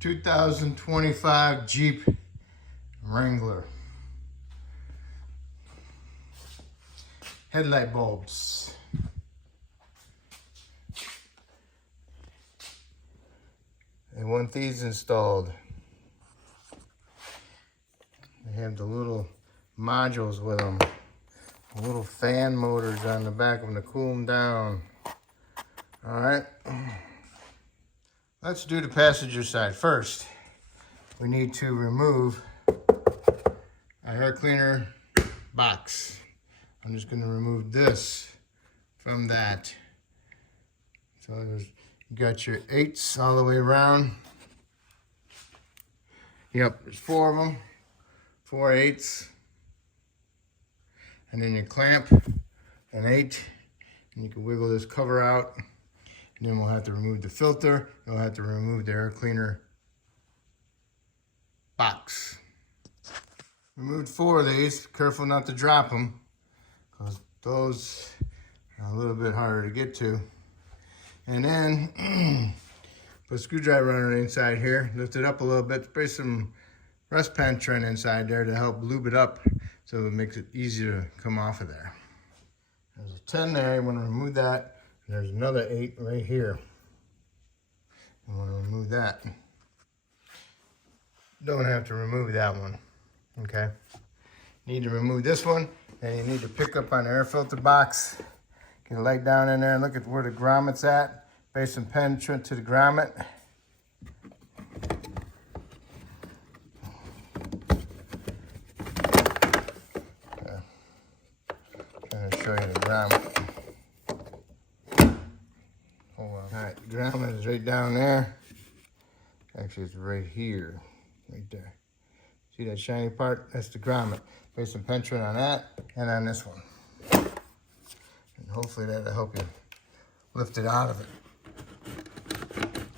2025 Jeep Wrangler. Headlight bulbs. They want these installed. They have the little modules with them. The little fan motors on the back of them to cool them down. All right. Let's do the passenger side first. We need to remove our air cleaner box. I'm just going to remove this from that. So you got your 8s all the way around. Yep, there's 4 of them, 4 8s. And then you clamp an 8, and you can wiggle this cover out. And then we'll have to remove the filter. We'll have to remove the air cleaner box. Removed 4 of these. Careful not to drop them, because those are a little bit harder to get to. And then put a screwdriver on the inside here. Lift it up a little bit. Spray some rust pentrine inside there to help lube it up, so it makes it easier to come off of there. There's a 10 there. You want to remove that. There's another 8 right here. I want to remove that. Don't have to remove that one. Okay. Need to remove this one, and you need to pick up on the air filter box. Get a leg down in there and look at where the grommet's at. Base some penetrant to the grommet. Okay. Trying to show you the grommet. All right, the grommet is right down there. Actually, it's right here, right there. See that shiny part? That's the grommet. Place some penetrant on that and on this one. And hopefully that'll help you lift it out of it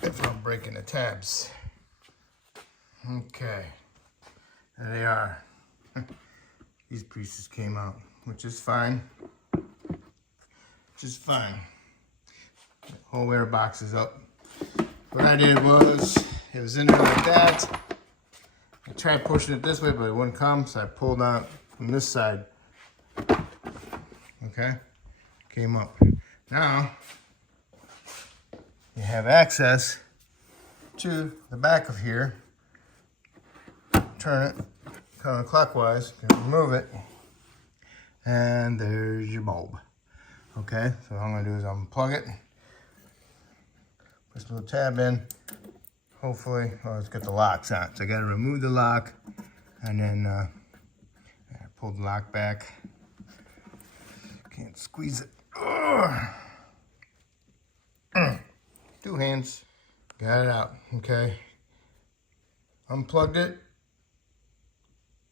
if I'm breaking the tabs. Okay, there they are. These pieces came out, which is fine. Which is fine. The whole air box is up. What I did was, it was in there like that. I tried pushing it this way, but it wouldn't come, so I pulled out from this side. Okay, came up. Now, you have access to the back of here. Turn it counterclockwise, remove it, and there's your bulb. Okay, so what I'm gonna do is unplug it. Put a little tab in. Hopefully, let's get the locks on. So I gotta remove the lock, and then pull the lock back. Can't squeeze it. Two hands. Got it out, okay. Unplugged it.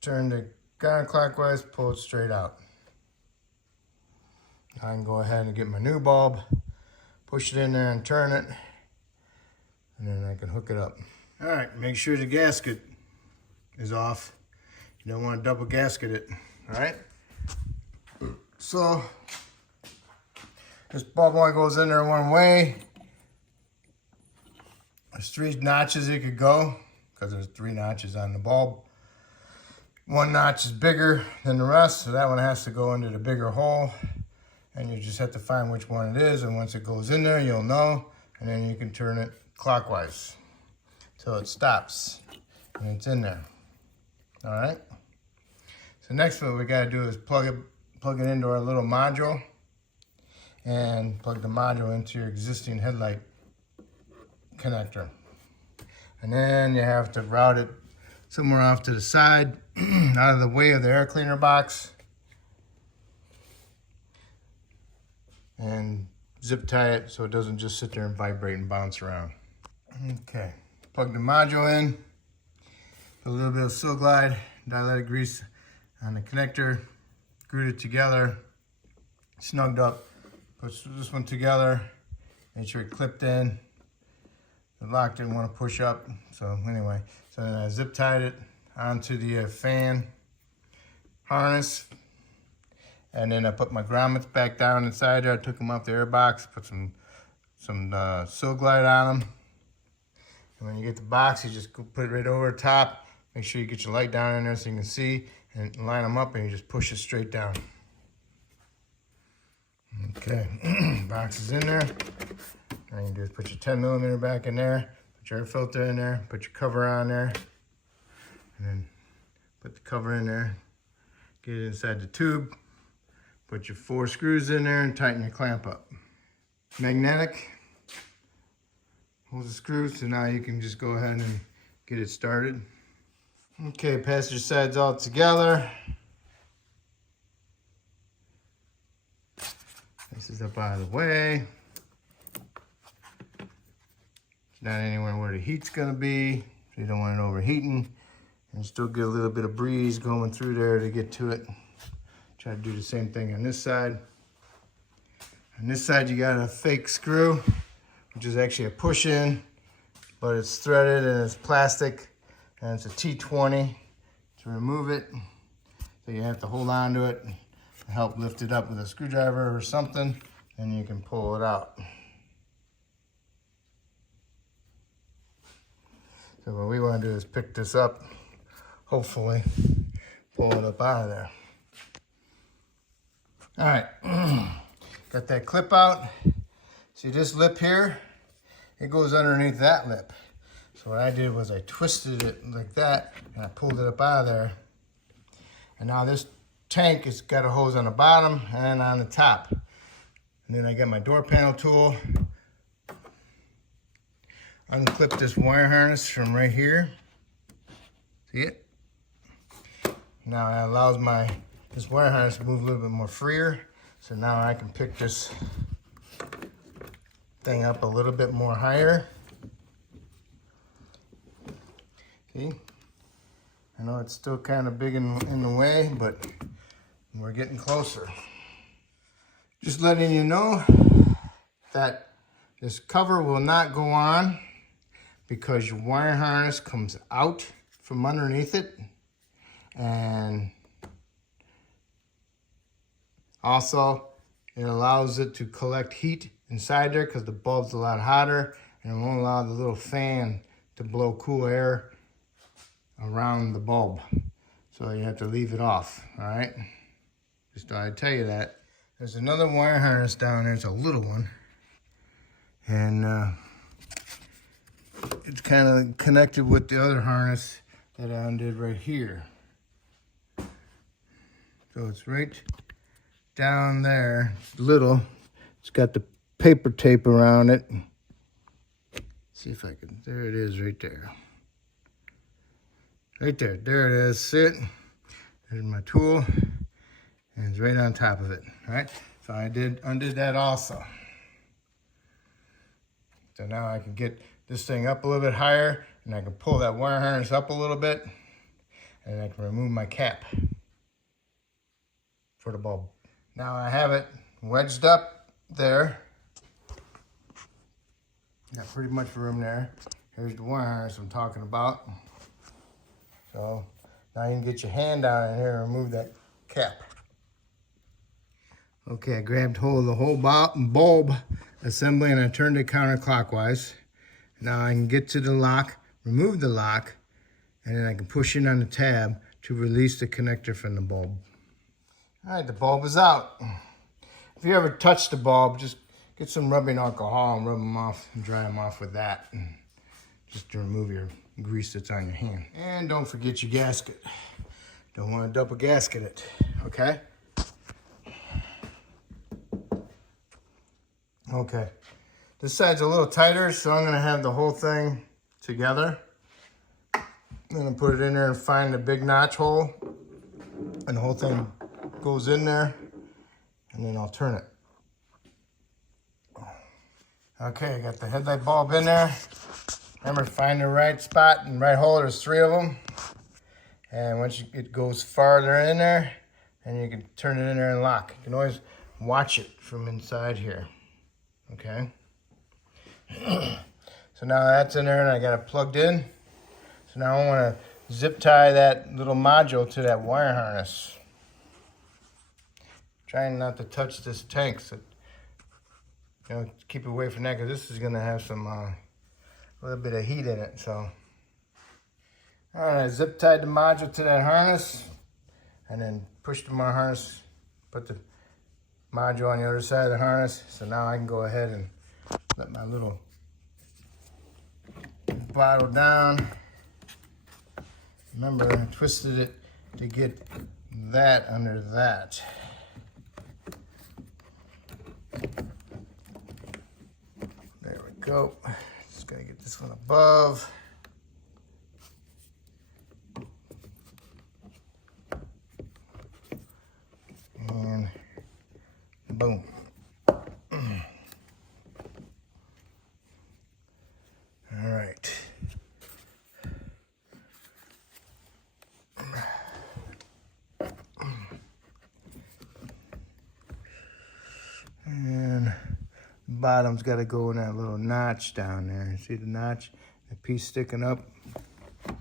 Turned it counterclockwise, pull it straight out. I can go ahead and get my new bulb, push it in there and turn it. And then I can hook it up. All right, make sure the gasket is off. You don't want to double gasket it, all right? So, this bulb only goes in there one way. There's 3 notches it could go, because there's 3 notches on the bulb. One notch is bigger than the rest, so that one has to go into the bigger hole. And you just have to find which one it is, and once it goes in there, you'll know, and then you can turn it clockwise till it stops and it's in there. All right. So next, what we got to do is plug it into our little module, and plug the module into your existing headlight connector. And then you have to route it somewhere off to the side, out of the way of the air cleaner box, and zip tie it so it doesn't just sit there and vibrate and bounce around. Okay, plug the module in, put a little bit of Silk Glide, dilated grease on the connector, glued it together, snugged up, put this one together, make sure it clipped in. The lock didn't want to push up, so anyway, so then I zip tied it onto the fan harness, and then I put my grommets back down inside there. I took them off the air box, put some Silk Glide on them, And when you get the box, you just go put it right over the top. Make sure you get your light down in there so you can see, and line them up, and you just push it straight down. Okay, box is in there. All you do is put your 10mm back in there, put your air filter in there, put your cover on there, and then put the cover in there, get it inside the tube, put your 4 screws in there, and tighten your clamp up. Magnetic holds the screws, so now you can just go ahead and get it started. Okay, passenger side's all together. This is up out of the way. It's not anywhere where the heat's gonna be, so you don't want it overheating. And still get a little bit of breeze going through there to get to it. Try to do the same thing on this side. On this side, you got a fake screw, which is actually a push-in, but it's threaded and it's plastic, and it's a T20 to remove it. So you have to hold on to it and help lift it up with a screwdriver or something, and you can pull it out. So what we want to do is pick this up, hopefully pull it up out of there. All right, got that clip out. See this lip here? It goes underneath that lip. So what I did was I twisted it like that, and I pulled it up out of there. And now this tank has got a hose on the bottom and on the top. And then I got my door panel tool. Unclip this wire harness from right here. See it? Now it allows this wire harness to move a little bit more freer. So now I can pick this thing up a little bit more higher. See? I know it's still kind of big in the way, but we're getting closer. Just letting you know that this cover will not go on because your wire harness comes out from underneath it. And also, it allows it to collect heat inside there because the bulb's a lot hotter, and it won't allow the little fan to blow cool air around the bulb. So you have to leave it off, all right? Just thought I'd tell you that. There's another wire harness down there. It's a little one. And it's kind of connected with the other harness that I undid right here. So it's right down there. It's little. It's got the paper tape around it. See if I can, there it is right there. Right there, there it is, see it? There's my tool, and it's right on top of it, all right? So I undid that also. So now I can get this thing up a little bit higher, and I can pull that wire harness up a little bit, and I can remove my cap for the bulb. Now I have it wedged up there. Got pretty much room there. Here's the wire harness I'm talking about. So now you can get your hand down in here and remove that cap. Okay, I grabbed hold of the whole bulb assembly and I turned it counterclockwise. Now I can get to the lock, remove the lock, and then I can push in on the tab to release the connector from the bulb. All right, the bulb is out. If you ever touch the bulb, just get some rubbing alcohol and rub them off and dry them off with that. Just to remove your grease that's on your hand. And don't forget your gasket. Don't want to double gasket it, okay? Okay, this side's a little tighter, so I'm gonna have the whole thing together. I'm gonna put it in there and find the big notch hole, and the whole thing goes in there, and then I'll turn it. Okay, I got the headlight bulb in there. Remember, find the right spot and right hole. There's 3 of them. And once it goes farther in there, and you can turn it in there and lock. You can always watch it from inside here. Okay. So now that's in there and I got it plugged in. So now I want to zip tie that little module to that wire harness. Trying not to touch this tank, so keep away from that because this is going to have some a little bit of heat in it. So, all right, I zip tied the module to that harness, and then pushed my harness, put the module on the other side of the harness. So now I can go ahead and let my little bottle down. Remember, I twisted it to get that under that. There we go. Just gotta get this one above. And boom. All right. And the bottom's got to go in that little notch down there. See the notch? The piece sticking up. It's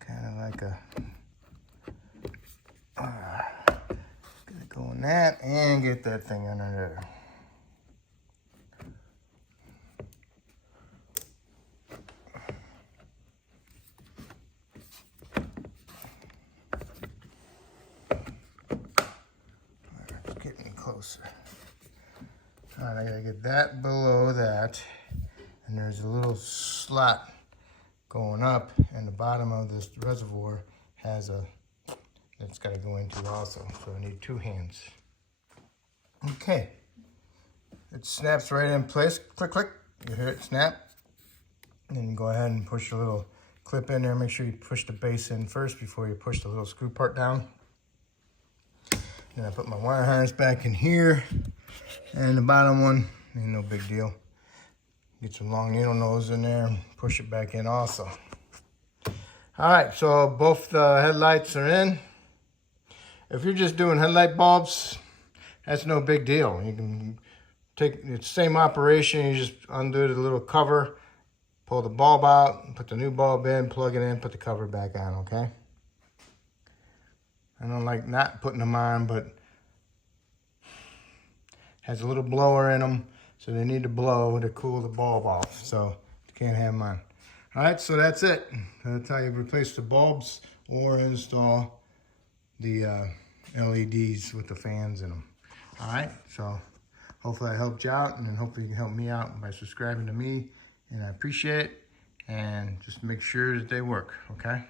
kind of like a... Gotta go in that and get that thing under there. It's getting closer. All right, I gotta get that below that, and there's a little slot going up, and the bottom of this reservoir has a that's got to go into also. So I need 2 hands. Okay, it snaps right in place. Click, click. You hear it snap. And then you go ahead and push your little clip in there. Make sure you push the base in first before you push the little screw part down. Then I put my wire harness back in here. And the bottom one, ain't no big deal. Get your long needle nose in there and push it back in also. All right, so both the headlights are in. If you're just doing headlight bulbs, that's no big deal. You can take the same operation, you just undo the little cover, pull the bulb out, put the new bulb in, plug it in, put the cover back on, okay? I don't like not putting them on, but has a little blower in them, so they need to blow to cool the bulb off, so you can't have them on. All right, so that's it. That's how you replace the bulbs or install the LEDs with the fans in them. All right, so hopefully I helped you out, and then hopefully you can help me out by subscribing to me, and I appreciate it. And just make sure that they work, okay?